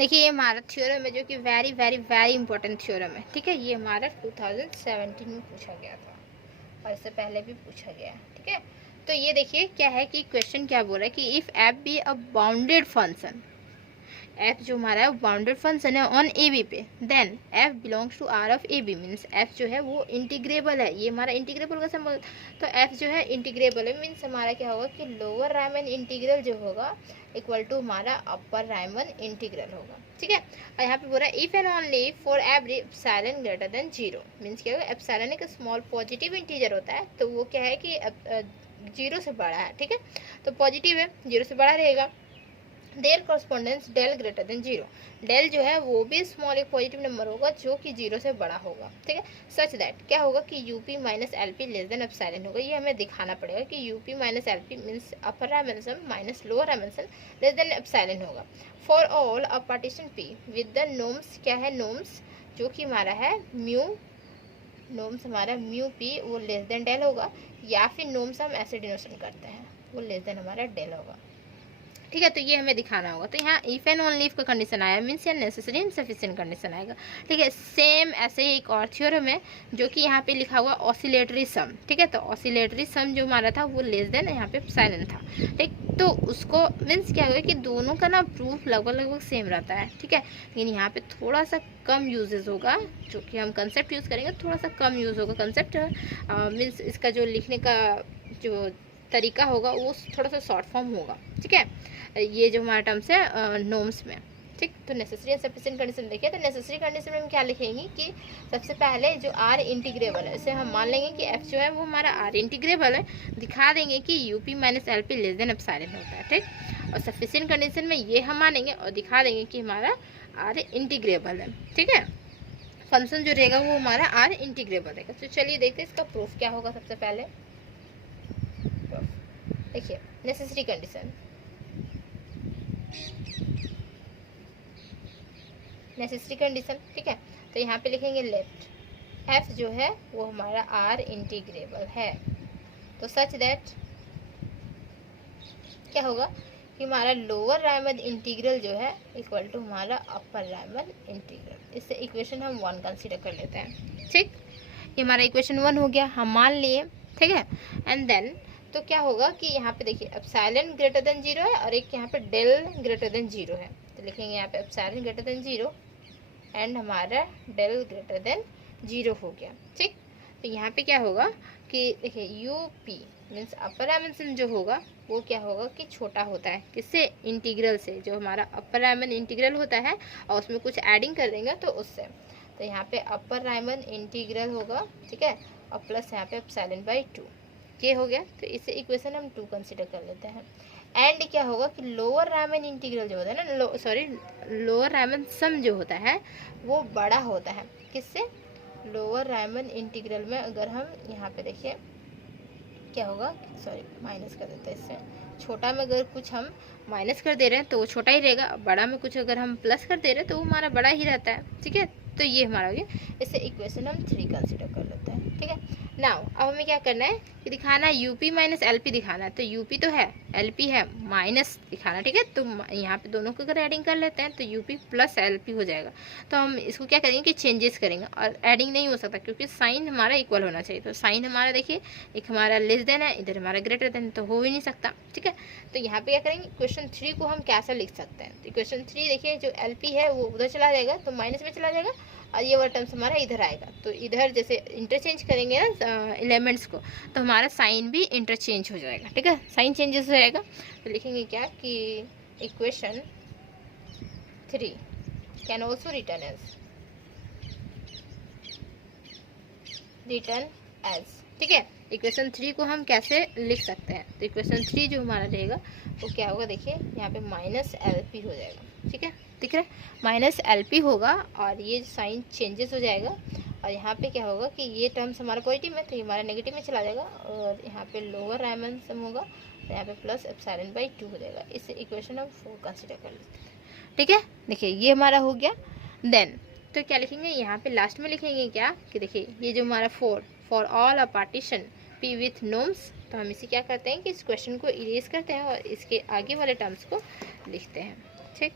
देखिए ये हमारा थ्योरम है जो कि very very very important theorem है, ठीक है। ये हमारा 2017 में पूछा गया था और इससे पहले भी पूछा गया है, ठीक है। तो ये देखिए क्या है कि क्वेश्चन क्या बोल रहा है कि if F be a bounded function, F जो हमारा है बाउंडेड फंक्शन है ऑन ए बी पे, then F belongs to R of A B, means F जो है वो इंटीग्रेबल है। ये हमारा इंटीग्रेबल का सिंबल, तो एफ जो है इंटीग्रेबल है, मीन्स हमारा क्या होगा कि लोअर रायमन इंटीग्रल जो होगा इक्वल टू हमारा अपर रायमन इंटीग्रल होगा, ठीक है। और यहाँ पे बोल रहा है if and only for every epsilon greater than zero, means क्या होगा, एप्सिलॉन एक स्मॉल पॉजिटिव इंटीजर होता है, तो वो क्या है कि जीरो से बड़ा है, ठीक है। तो पॉजिटिव है, जीरो से बड़ा रहेगा। There correspondence del greater than zero, del जो है वो भी स्मॉल एक पॉजिटिव नंबर होगा जो कि जीरो से बड़ा होगा, ठीक है। सच दैट क्या होगा कि UP minus LP less than epsilon होगा। ये हमें दिखाना पड़ेगा कि UP minus LP means upper dimension minus lower dimension less than epsilon होगा for all a partition P with the norms, क्या है नोम्स, जो कि हमारा है म्यू, नोम्स हमारा म्यू पी वो लेस देन डेल होगा, या फिर नोम्स हम ऐसे डिनोशन करते हैं वो लेस देन हमारा डेल होगा, ठीक है। तो ये हमें दिखाना होगा। तो यहाँ इफ एंड ओनली इफ का कंडीशन आया मीन्स या नेसेसरी इनसफिशिएंट कंडीशन आएगा, ठीक है। सेम ऐसे ही एक और थ्योरम है जो कि यहाँ पे लिखा हुआ ऑसिलेटरी सम, ठीक है। तो ऑसिलेटरी सम जो हमारा था वो लेस देन यहाँ पे साइलेंट था, ठीक। तो उसको मीन्स क्या होगा कि दोनों का ना प्रूफ लगभग लगभग सेम रहता है, ठीक है। लेकिन यहाँ पे थोड़ा सा कम यूजेज होगा, जो कि हम कंसेप्ट यूज़ करेंगे थोड़ा सा कम यूज़ होगा कंसेप्ट, मीन्स इसका जो लिखने का जो तरीका होगा वो थोड़ा सा शॉर्ट फॉर्म होगा, ठीक है। ये जो हमारा टर्म्स है नोम्स में, ठीक। तो नेसेसरी एंड सफिशिएंट कंडीशन देखिए, तो नेसेसरी कंडीशन में हम क्या लिखेंगे कि सबसे पहले जो आर इंटीग्रेबल है, इसे हम मान लेंगे कि एफ जो है वो हमारा आर इंटीग्रेबल है, दिखा देंगे कि UP minus L P less than epsilon होता है, ठीक। और सफिशिएंट कंडीशन में ये हम मानेंगे और दिखा देंगे कि हमारा आर इंटीग्रेबल है, ठीक है। फंक्शन जो रहेगा वो हमारा आर इंटीग्रेबल रहेगा। तो चलिए देखते हैं इसका प्रूफ क्या होगा। सबसे पहले देखिए नेसेसरी कंडीशन, नेसेसरी कंडीशन, ठीक है। तो यहाँ पे लिखेंगे लेट एफ जो है वो हमारा आर इंटीग्रेबल है, तो सच दैट क्या होगा कि हमारा लोअर रायमन इंटीग्रल जो है इक्वल टू हमारा अपर रायमन इंटीग्रल। इससे इक्वेशन हम 1 कंसीडर कर लेते हैं, ठीक। ये हमारा इक्वेशन 1 हो गया, हम मान लिए, ठीक है। एंड देन तो क्या होगा कि यहाँ पे देखिए एप्सिलॉन ग्रेटर देन जीरो है और एक यहाँ पे डेल ग्रेटर देन जीरो है, तो लिखेंगे यहाँ पे epsilon greater than zero and हमारा डेल ग्रेटर देन जीरो हो गया, ठीक। तो यहाँ पे क्या होगा कि देखिए U P means upper dimension जो होगा वो क्या होगा कि छोटा होता है किससे, इंटीग्रल से, जो हमारा अपर रायमन इंटीग्रल होता है और उसमें कुछ एडिंग कर देंगे तो उससे। तो यहाँ पे अपर रायमन इंटीग्रल होगा, ठीक है, और प्लस यहाँ पे एप्सिलॉन बाई 2 ये हो गया। तो इसे इक्वेशन हम 2 कंसीडर कर लेते हैं। एंड क्या होगा कि लोअर रायमन इंटीग्रल जो होता है ना, सॉरी लोअर रायमन सम जो होता है वो बड़ा होता है किससे, लोअर रायमन इंटीग्रल में। अगर हम यहाँ पे देखिए क्या होगा, सॉरी माइनस कर देते हैं, इससे छोटा में अगर कुछ हम माइनस कर दे रहे हैं तो वो छोटा ही रहेगा, बड़ा में कुछ अगर हम प्लस कर दे रहे हैं तो वो हमारा बड़ा ही रहता है, ठीक है। तो ये हमारा हो गया। इससे इक्वेशन हम 3 कंसीडर कर लेते हैं, ठीक है। नाउ अब हमें क्या करना है कि दिखाना है यूपी माइनस एलपी दिखाना है। तो यूपी तो है, एलपी है, माइनस दिखाना, ठीक है। तो यहाँ पे दोनों को अगर एडिंग कर लेते हैं तो यूपी प्लस एलपी हो जाएगा। तो हम इसको क्या करेंगे कि चेंजेस करेंगे, और एडिंग नहीं हो सकता क्योंकि साइन हमारा इक्वल होना चाहिए। तो साइन हमारा देखिए एक हमारा लेस देन है, इधर हमारा ग्रेटर देन, तो हो ही नहीं सकता, ठीक है। तो यहाँ पे क्या करेंगे, क्वेश्चन 3 को हम कैसे लिख सकते हैं। तो क्वेश्चन 3 देखिए जो एलपी है वो उधर चला जाएगा तो माइनस में चला जाएगा और ये वाला टर्म्स हमारा इधर आएगा। तो इधर जैसे इंटरचेंज करेंगे ना एलिमेंट्स को तो हमारा साइन भी इंटरचेंज हो जाएगा, ठीक है, साइन चेंजेस हो जाएगा। तो लिखेंगे क्या कि equation 3 can also written as, ठीक है। इक्वेशन 3 को हम कैसे लिख सकते हैं, तो इक्वेशन 3 जो हमारा रहेगा वो क्या होगा, देखिए यहाँ पे माइनस एल पी हो जाएगा, ठीक है, दिख रहा है माइनस एल पी होगा और ये साइन चेंजेस हो जाएगा। और यहाँ पे क्या होगा कि ये टर्म्स हमारा पॉजिटिव में तो ये हमारा नेगेटिव में चला जाएगा और यहाँ पे लोअर रायमन सम होगा तो यहाँ पे प्लस एप्सिलॉन बाई 2 हो जाएगा। इसे इक्वेशन हम 4 कंसिडर कर लेते हैं, ठीक है। देखिए ये हमारा हो गया। देन तो क्या लिखेंगे यहाँ पे लास्ट में लिखेंगे क्या कि देखिए ये जो हमारा for all a partition P with norms, तो हम इसे क्या करते हैं कि इस क्वेश्चन को इरेज करते हैं और इसके आगे वाले टर्म्स को लिखते हैं, ठीक।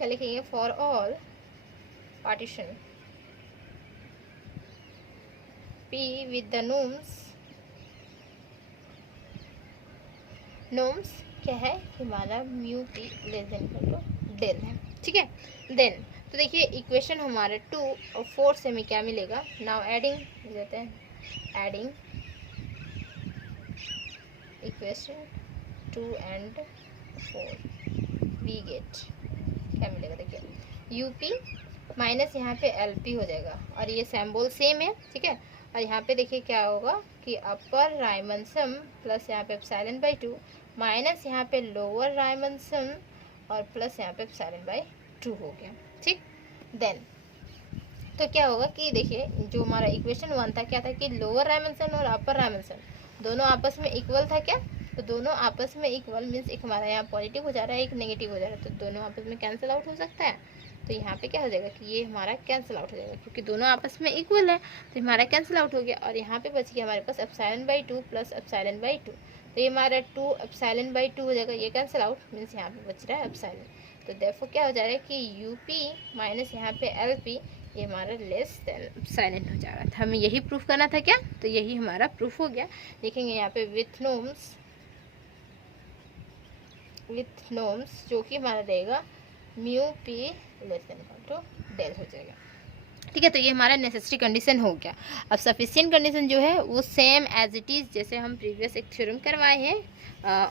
क्या लिखेंगे, for all partition P with the norms क्या है कि हमारा mu P less than equal to del है, ठीक है। देन तो देखिए इक्वेशन हमारा 2 और 4 से हमें क्या मिलेगा, नाउ एडिंग देते हैं, adding equation 2 and 4 we get क्या मिलेगा, देखिए यूपी माइनस यहाँ पे एलपी हो जाएगा और ये सिंबल सेम है, ठीक है। और यहाँ पे देखिए क्या होगा कि अपर रायमंड सम प्लस यहाँ पे एप्सिलॉन बाई 2 माइनस यहाँ पे लोअर रायमंड सम और प्लस यहाँ पे एप्सिलॉन बाई 2 हो गया, ठीक। देन तो क्या होगा कि देखिए जो हमारा इक्वेशन 1 था क्या था कि लोअर रायमंड सम और अपर रायमंड सम दोनों आपस में इक्वल था क्या, तो दोनों आपस में इक्वल मीन्स एक हमारा यहाँ पॉजिटिव हो जा रहा है, एक नेगेटिव हो जा रहा है, तो दोनों आपस में कैंसिल आउट हो सकता है। तो यहाँ पे क्या हो जाएगा कि ये हमारा कैंसिल आउट हो जाएगा क्योंकि दोनों आपस में इक्वल है, तो हमारा कैंसिल आउट हो गया। और यहाँ पे बच गया हमारे पास epsilon by 2 plus epsilon by 2, तो ये हमारा 2 एप्सिलॉन बाई 2 हो जाएगा, ये कैंसिल आउट मीन्स यहाँ पे बच रहा है एप्सिलॉन। तो देयरफॉर क्या हो जा रहा है कि यूपी माइनस यहाँ पे एलपी ये हमारा लेस देन एप्सिलॉन हो जा रहा था। हमें यही प्रूफ करना था क्या, तो यही हमारा प्रूफ हो गया। देखेंगे यहाँ पे विथ नोम्स जो कि हमारा रहेगा mu P less than equal to del हो जाएगा, ठीक है। तो ये हमारा नेसेसरी कंडीशन हो गया। अब सफिशिएंट कंडीशन जो है वो सेम एज इट इज़ जैसे हम प्रीवियस एक थ्योरम करवाए हैं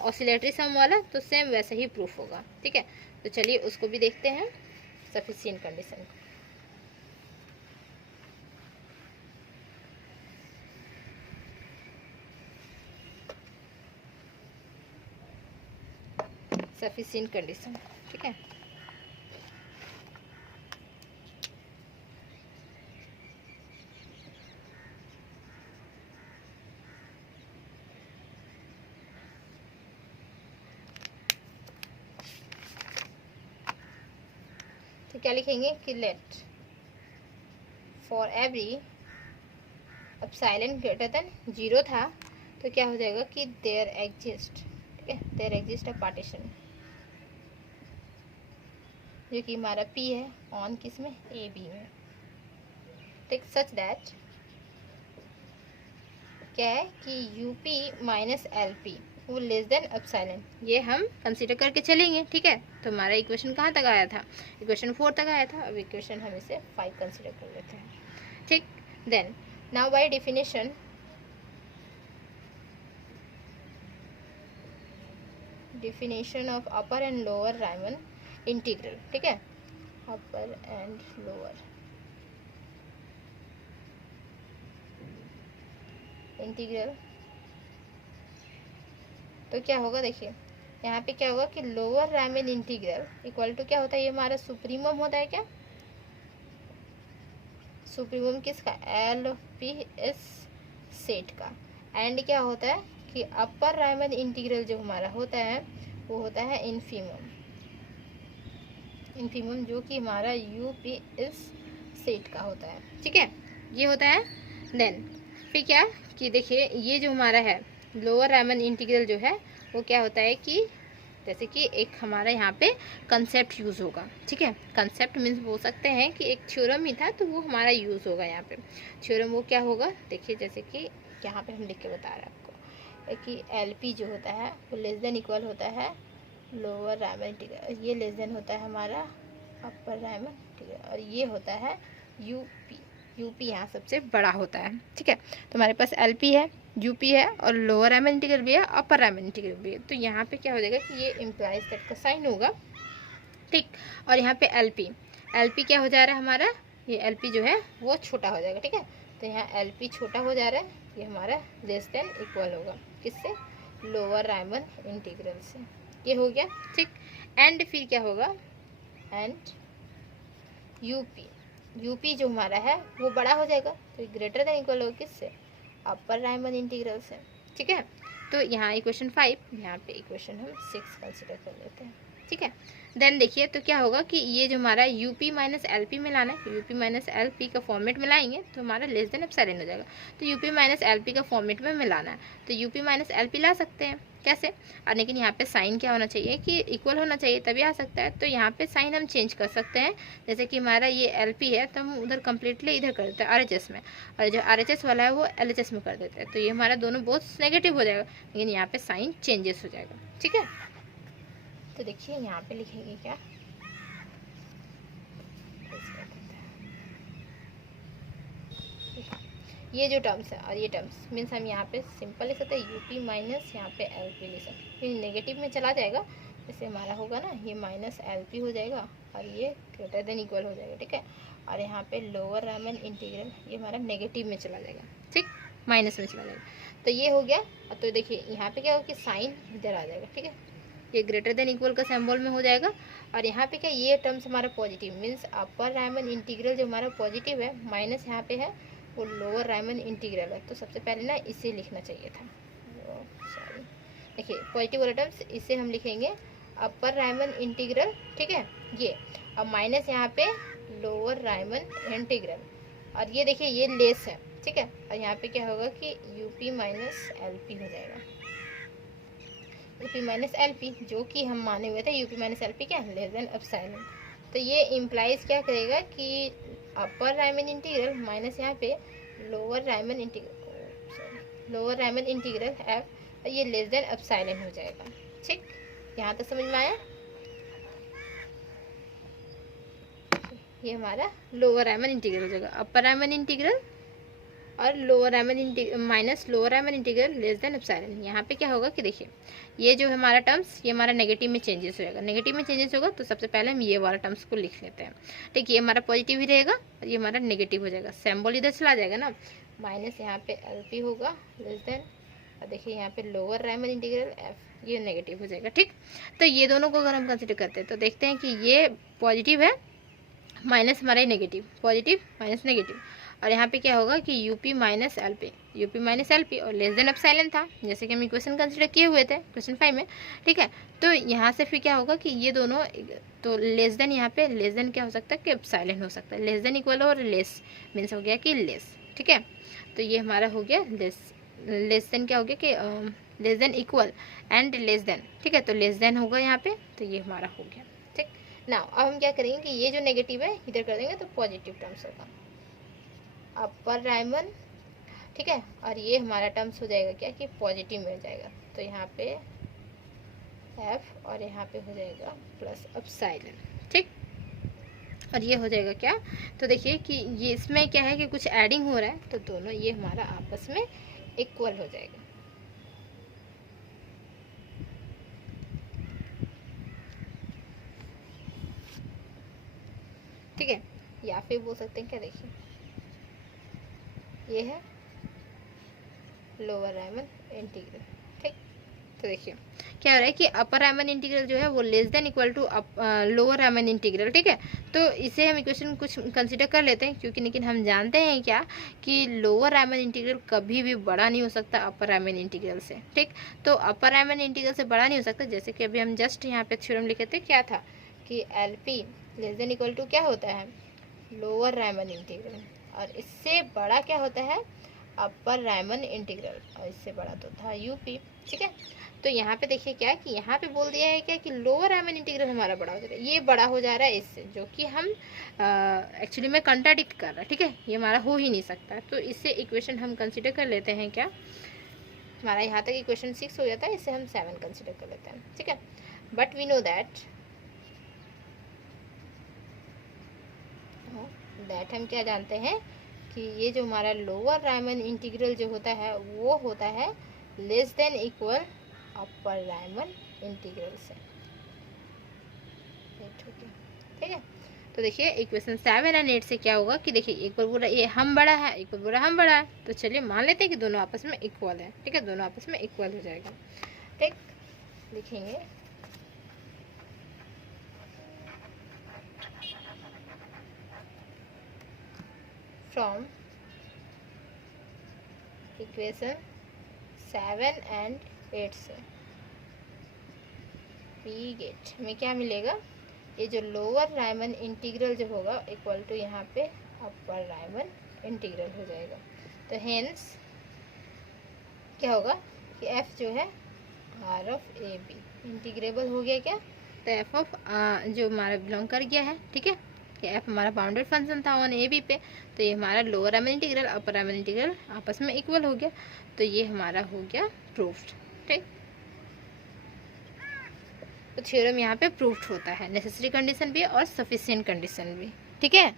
ऑसिलेटरी सम वाला, तो सेम वैसे ही प्रूफ होगा, ठीक है। तो चलिए उसको भी देखते हैं सफिशिएंट कंडीशन को। सफिशिएंट कंडीशन, ठीक है। तो क्या लिखेंगे कि let for every epsilon greater than 0 था, तो क्या हो जाएगा कि देयर एग्जिस्ट, ठीक है, देयर एग्जिस्ट अ पार्टीशन जो कि हमारा P है ऑन किस में, ए बी में, ठीक। सच दैट क्या है कि UP माइनस LP वो लेस देन एप्सिलॉन, ये हम कंसीडर करके चलेंगे, ठीक है। तो हमारा इक्वेशन कहाँ तक आया था, इक्वेशन 4 तक आया था। अब इक्वेशन हम इसे 5 कंसीडर कर लेते हैं, ठीक। Then now by definition of upper and lower Riemann integral, ठीक है, upper and lower इंटीग्रल। तो क्या होगा, देखिए यहाँ पे क्या होगा कि lower Riemann integral equal to क्या होता है, ये हमारा सुप्रीमम होता है क्या, सुप्रीमम किसका, LPS सेट का। एंड क्या होता है कि अपर रायमन इंटीग्रल जो हमारा होता है वो होता है इन्फीमम जो कि हमारा UPS सेट का होता है, ठीक है, ये होता है। देन फिर क्या कि देखिए ये जो हमारा है लोअर रायमन इंटीग्रल जो है वो क्या होता है कि जैसे कि एक हमारा यहाँ पे कंसेप्ट यूज़ होगा, ठीक है। कंसेप्ट मीन्स बोल सकते हैं कि एक थ्योरम ही था तो वो हमारा यूज़ होगा यहाँ पे। थ्योरम वो क्या होगा, देखिए जैसे कि यहाँ पे हम लिख के बता रहे हैं आपको कि LP जो होता है वो लेस देन इक्वल होता है लोअर रायमन इंटीग्रल, ये लेस देन होता है हमारा अपर रायमन इंटीग्रल, और ये होता है UP यहाँ सबसे बड़ा होता है, ठीक है। तो हमारे पास LP है, UP है और लोअर रायमन इंटीग्रल भी है, अपर रायमन इंटीग्रल भी है। तो यहाँ पे क्या हो जाएगा कि ये इम्प्लाइज दैट का साइन होगा, ठीक। और यहाँ पे LP क्या हो जा रहा है हमारा, ये LP जो है वो छोटा हो जाएगा, ठीक है। तो यहाँ LP छोटा हो जा रहा है, ये हमारा लेस देन इक्वल होगा किससे, लोअर रायमन इंटीग्रल से, ये हो गया, ठीक। एंड फिर क्या होगा, एंड UP जो हमारा है वो बड़ा हो जाएगा, तो ग्रेटर देन इक्वल होगा किससे, अपर रायमन इंटीग्रल से, ठीक है। तो यहाँ इक्वेशन 5, यहाँ पे इक्वेशन हम 6 कंसिडर कर लेते हैं, ठीक है। देन देखिए तो क्या होगा कि ये जो हमारा UP माइनस LP में लाना है, UP माइनस LP का फॉर्मेट में लाएंगे तो हमारा लेस देन एप्सिलॉन हो जाएगा। तो UP माइनस LP का फॉर्मेट में मिलाना है तो UP माइनस LP ला सकते हैं, कैसे। और लेकिन यहाँ पे साइन क्या होना चाहिए कि इक्वल होना चाहिए, तभी आ सकता है। तो यहाँ पे साइन हम चेंज कर सकते हैं, जैसे कि हमारा ये LP है तो हम उधर कम्प्लीटली इधर कर देते हैं RHS में, और जो RHS वाला है वो LHS में कर देते हैं। तो ये हमारा दोनों बोथ नेगेटिव हो जाएगा, लेकिन यहाँ पे साइन चेंजेस हो जाएगा, ठीक है। तो देखिए यहाँ पे लिखेंगे क्या, ये जो टर्म्स है और ये टर्म्स मीन्स हम यहाँ पे सिंपल लिख सकते हैं UP माइनस यहाँ पे LP लिख सकते हैं, फिर नेगेटिव में चला जाएगा, जैसे हमारा होगा ना ये माइनस LP हो जाएगा और ये ग्रेटर देन इक्वल हो जाएगा, ठीक है। और यहाँ पे लोअर रामन इंटीग्रल ये हमारा नेगेटिव में चला जाएगा, ठीक, माइनस में चला जाएगा। तो ये हो गया। तो देखिए यहाँ पे क्या होगा कि साइन इधर आ जाएगा, ठीक है, ये ग्रेटर देन इक्वल का सिंबल में हो जाएगा। और यहाँ पे क्या ये टर्म्स हमारा पॉजिटिव मीन्स अपर रामन इंटीग्रल जो हमारा पॉजिटिव है, माइनस यहाँ पे है वो लोअर रामन इंटीग्रल है। तो सबसे पहले ना इसे लिखना चाहिए था, सॉरी। देखिए पॉजिटिव वाला टर्म्स इसे हम लिखेंगे अपर रामन इंटीग्रल, ठीक है, ये, और माइनस यहाँ पे लोअर रामन इंटीग्रल, और ये देखिए ये लेस है, ठीक है। और यहाँ पे क्या होगा कि UP माइनस LP हो जाएगा, UP माइनस LP, जो कि हम माने हुए थे UP माइनस LP क्या लेस देन एप्सिलॉन। तो ये इम्प्लाइज क्या करेगा कि अपर रामन इंटीग्रल माइनस यहाँ पे lower Riemann integral, sorry, lower Riemann integral F, और ये लेस देन एप्सिलॉन हो जाएगा, ठीक। यहाँ तक समझ में आया। ये हमारा लोअर रामन इंटीग्रल हो जाएगा, अपर रामन इंटीग्रल और lower Riemann integral minus lower Riemann integral less than epsilon. यहाँ पे क्या होगा कि देखिए ये जो हमारा टर्म्स ये हमारा नेगेटिव में चेंजेस हो जाएगा, नेगेटिव में चेंजेस होगा तो सबसे पहले हम ये वाला टर्म्स को लिख लेते हैं, ठीक। ये हमारा पॉजिटिव ही रहेगा और ये हमारा नेगेटिव हो जाएगा, सिंबल इधर चला जाएगा ना, माइनस यहाँ पे LP होगा लेस देन, और देखिए यहाँ पे लोअर रामन इंटीग्रल F ये नेगेटिव हो जाएगा, ठीक। तो ये दोनों को अगर हम कंसिडर करते हैं तो देखते हैं कि ये पॉजिटिव है माइनस हमारा नेगेटिव, पॉजिटिव माइनस नेगेटिव, और यहाँ पे क्या होगा कि UP माइनस LP और लेस देन एप्सिलॉन था, जैसे कि हम इक्वेशन कंसिडर किए हुए थे क्वेश्चन 5 में, ठीक है। तो यहाँ से फिर क्या होगा कि ये दोनों, तो लेस देन यहाँ पे लेस देन क्या हो सकता है कि एप्सिलॉन हो सकता है, लेस देन इक्वल और लेस मीन्स हो गया कि लेस, ठीक है। तो ये हमारा हो गया लेस देन क्या हो गया कि less than equal and less than, ठीक है। तो लेस देन होगा यहाँ पे, तो ये हमारा हो गया, ठीक ना। अब हम क्या करेंगे कि ये जो नेगेटिव है इधर कर देंगे तो पॉजिटिव टर्म्स होगा अपर रामन, ठीक है, और ये हमारा टर्म्स हो जाएगा क्या कि पॉजिटिव मिल जाएगा। तो यहाँ पे F और यहाँ पे हो जाएगा प्लस एप्सिलॉन, ठीक। और ये हो जाएगा क्या, तो देखिए कि ये इसमें क्या है कि कुछ एडिंग हो रहा है, तो दोनों ये हमारा आपस में इक्वल हो जाएगा, ठीक है। या फिर बोल सकते हैं क्या, देखिए ये है लोअर रामन इंटीग्रल, ठीक। तो देखिए क्या हो रहा है कि अपर रामन इंटीग्रल जो है वो less than equal to lower Riemann integral, ठीक है। तो इसे हम इक्वेशन कुछ कंसिडर कर लेते हैं, क्योंकि लेकिन हम जानते हैं क्या कि लोअर रामन इंटीग्रल कभी भी बड़ा नहीं हो सकता अपर रामन इंटीग्रल से, ठीक। तो अपर रामन इंटीग्रल से बड़ा नहीं हो सकता, जैसे कि अभी हम जस्ट यहाँ पे थ्योरम लिखे थे, क्या था कि LP less than equal to क्या होता है लोअर रामन इंटीग्रल, और इससे बड़ा क्या होता है अपर रामन इंटीग्रल, और इससे बड़ा तो था UP, ठीक है। तो यहाँ पे देखिए क्या है कि यहाँ पे बोल दिया है क्या कि लोअर रामन इंटीग्रल हमारा बड़ा हो जा रहा है, ये बड़ा हो जा रहा है इससे, जो कि हम एक्चुअली में कंट्राडिक्ट कर रहा है, ठीक है, ये हमारा हो ही नहीं सकता। तो इससे इक्वेशन हम कंसिडर कर लेते हैं क्या, हमारा यहाँ तक इक्वेशन 6 हो जाता है, इससे हम 7 कंसिडर कर लेते हैं, ठीक है। बट वी नो दैट हम क्या जानते हैं कि ये जो हमारा लोअर रामन इंटीग्रल जो होता है वो होता है लेस देन इक्वल अपर रामन इंटीग्रल से, ठीक है। तो देखिए इक्वेशन 7 एंड 8 से क्या होगा कि देखिए एक बार बोला ये हम बड़ा है, एक बार बोला हम बड़ा है, तो चलिए मान लेते हैं कि दोनों आपस में इक्वल है, ठीक है, दोनों आपस में इक्वल हो जाएगा, ठीक। लिखेंगे फ्रॉम इक्वेशन 7 एंड 8 से वी गेट में क्या मिलेगा, ये जो लोअर रामन इंटीग्रल जो होगा इक्वल टू यहाँ पे अपर रामन इंटीग्रल हो जाएगा। तो हेंस क्या होगा कि F जो है R of A B integrable हो गया क्या, तो एफ ऑफ जो हमारा बिलोंग कर गया है, ठीक है, कि एफ हमारा बाउंडेड फंक्शन था ऑन ए बी पे, तो ये हमारा लोअर एम इंटीग्रल अपर एम इंटीग्रल आपस में इक्वल हो गया, तो ये हमारा हो गया प्रूफ्ड। ठीक, तो थ्योरम यहाँ पे प्रूफ्ड होता है, नेसेसरी कंडीशन भी और सफिशिएंट कंडीशन भी। ठीक है।